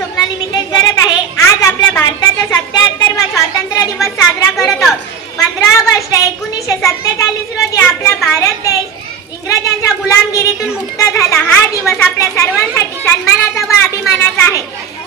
स्वप्न लिमिटेड करत आहे। आज आपल्या भारताचा 77वा स्वातंत्र्य दिवस साजरा करत आहोत। 15 ऑगस्ट 1947 रोजी आपला भारत देश इंग्रजांच्या गुलामगिरीतून मुक्त झाला। हा दिवस आपल्या सर्वांसाठी सन्मानाचा व अभिमानाचा आहे।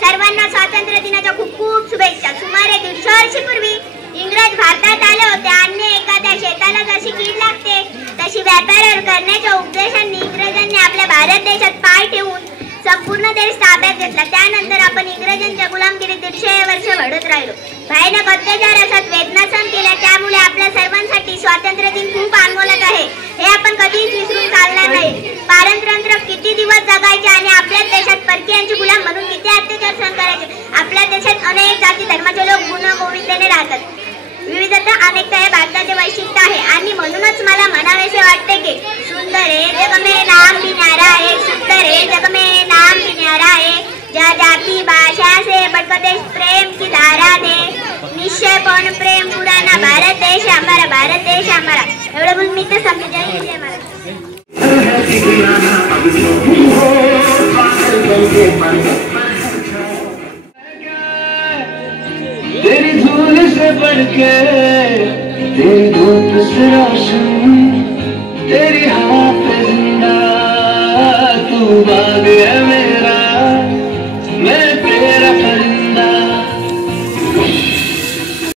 सर्वांना स्वातंत्र्य दिनाच्या खूप खूप शुभेच्छा। सुमारे 150 वर्षापूर्वी इंग्रज भारतात आले होते आणि एखाद्या शेताला जशी कीड लागते तशी व्यापार करण्याच्या उद्देशाने इंग्रजांनी आपल्या भारत देशात पाय ठेवून संपूर्ण देश ताब्यात घेतला। त्यानंतर आपण इंग्रजांच्या गुलामगिरीत 150 वर्ष लढत राहिलो। भयानक अत्याचार असत वेदना सहन केल्या। त्यामुळे आपल्या सर्वांसाठी स्वातंत्र्य दिन खूप अनमोल आहे। हे आपण कधीच विसरून चालणार नाही। पारतंत्र्य किती दिवस जगायचे आणि आपल्या देशात परकीयांचे गुलाम म्हणून किती अत्याचार सहन करायचे। आपल्या देशात अनेक जाती धर्माचे लोक गुणगोविंदाने राहतात। विविधता अनेकता हे भारताचे वैशिष्ट्य आहे आणि म्हणूनच मला म्हणावेसे वाटते की सुंदर है जग में नाम भी न्यारा है, सुंदर है जग में नाम भी न्यारा है। जा जाती भाषा से बढ़कर देश प्रेम की धारा दे, निश्चय पूर्ण प्रेम पुराना भारत देश हमारा, भारत देश हमारा। एवढं बोलून मी तर समजून जाईल मला। तेरी धूल से बढ़के तेरी धूप से रोशन तेरी हवा पे जिंदा तू बाग है।